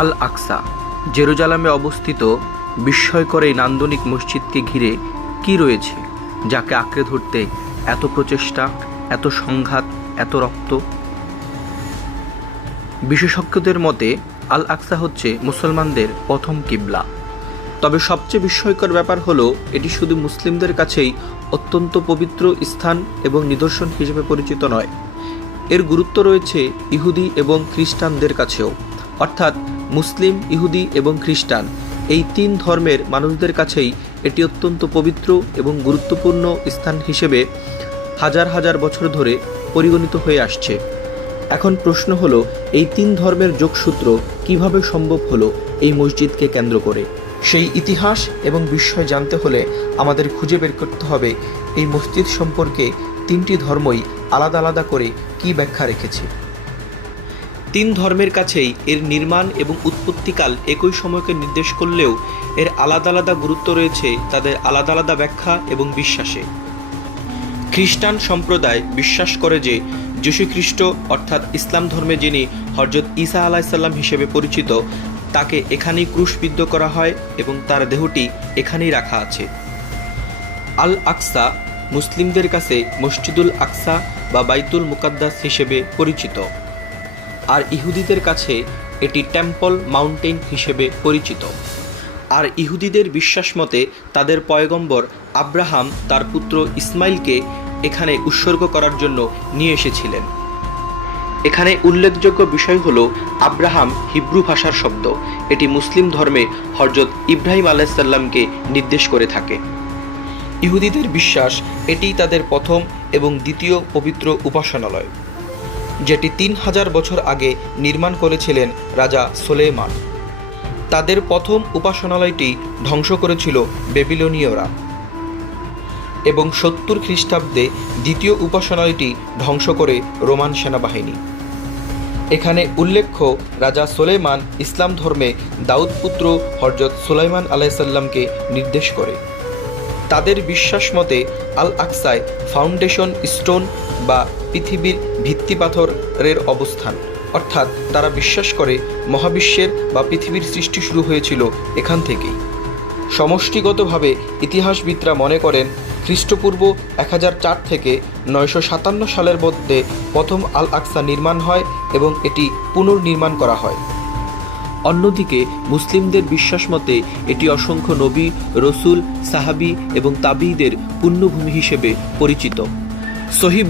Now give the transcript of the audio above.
আল আকসা জেরুজালেমে অবস্থিত বিস্ময়কর এই নান্দনিক মসজিদকে ঘিরে কি রয়েছে যাকে আঁকড়ে ধরতে এত প্রচেষ্টা, এত সংঘাত, এত রক্ত? বিশেষজ্ঞদের মতে আল আকসা হচ্ছে মুসলমানদের প্রথম কিবলা। তবে সবচেয়ে বিস্ময়কর ব্যাপার হলো এটি শুধু মুসলিমদের কাছেই অত্যন্ত পবিত্র স্থান এবং নিদর্শন হিসেবে পরিচিত নয়, এর গুরুত্ব রয়েছে ইহুদি এবং খ্রিস্টানদের কাছেও। অর্থাৎ মুসলিম, ইহুদি এবং খ্রিস্টান এই তিন ধর্মের মানুষদের কাছেই এটি অত্যন্ত পবিত্র এবং গুরুত্বপূর্ণ স্থান হিসেবে হাজার হাজার বছর ধরে পরিগণিত হয়ে আসছে। এখন প্রশ্ন হলো, এই তিন ধর্মের যোগসূত্র কিভাবে সম্ভব হলো এই মসজিদকে কেন্দ্র করে? সেই ইতিহাস এবং বিস্ময় জানতে হলে আমাদের খুঁজে বের করতে হবে এই মসজিদ সম্পর্কে তিনটি ধর্মই আলাদা আলাদা করে কী ব্যাখ্যা রেখেছে। তিন ধর্মের কাছেই এর নির্মাণ এবং উৎপত্তিকাল একই সময়কে নির্দেশ করলেও এর আলাদা আলাদা গুরুত্ব রয়েছে তাদের আলাদা আলাদা ব্যাখ্যা এবং বিশ্বাসে। খ্রিস্টান সম্প্রদায় বিশ্বাস করে যে যীশুখ্রিস্ট অর্থাৎ ইসলাম ধর্মে যিনি হযরত ঈসা আলাইসাল্লাম হিসেবে পরিচিত, তাকে এখানেই ক্রুশবিদ্ধ করা হয় এবং তার দেহটি এখানেই রাখা আছে। আল আকসা মুসলিমদের কাছে মসজিদুল আকসা বা বাইতুল মুকাদ্দাস হিসেবে পরিচিত, আর ইহুদিদের কাছে এটি টেম্পল মাউন্টেন হিসেবে পরিচিত। আর ইহুদিদের বিশ্বাস মতে তাদের পয়গম্বর আব্রাহাম তার পুত্র ইসমাইলকে এখানে উৎসর্গ করার জন্য নিয়ে এসেছিলেন। এখানে উল্লেখযোগ্য বিষয় হলো আব্রাহাম হিব্রু ভাষার শব্দ, এটি মুসলিম ধর্মে হযরত ইব্রাহিম আলাইসাল্লামকে নির্দেশ করে থাকে। ইহুদিদের বিশ্বাস এটি তাদের প্রথম এবং দ্বিতীয় পবিত্র উপাসনালয়, যেটি 3000 বছর আগে নির্মাণ করেছিলেন রাজা সুলেইমান। তাদের প্রথম উপাসনালয়টি ধ্বংস করেছিল বেবিলনীয়রা এবং 70 খ্রিস্টাব্দে দ্বিতীয় উপাসনালয়টি ধ্বংস করে রোমান সেনাবাহিনী। এখানে উল্লেখ্য, রাজা সুলেইমান ইসলাম ধর্মে দাউদ পুত্র হযরত সুলাইমান আলাইসাল্লামকে নির্দেশ করে। তাদের বিশ্বাস মতে আল আকসায় ফাউন্ডেশন স্টোন বা পৃথিবীর ভিত্তিপাথরের অবস্থান, অর্থাৎ তারা বিশ্বাস করে মহাবিশ্বের বা পৃথিবীর সৃষ্টি শুরু হয়েছিল এখান থেকেই। সমষ্টিগতভাবে ইতিহাসবিদরা মনে করেন খ্রিস্টপূর্ব 1004 থেকে 957 সালের মধ্যে প্রথম আল আকসা নির্মাণ হয় এবং এটি পুনর্নির্মাণ করা হয়। অন্যদিকে মুসলিমদের বিশ্বাস মতে এটি অসংখ্য নবী, রসুল, সাহাবী এবং তাবিঈদের পুণ্যভূমি হিসেবে পরিচিত। সহিহ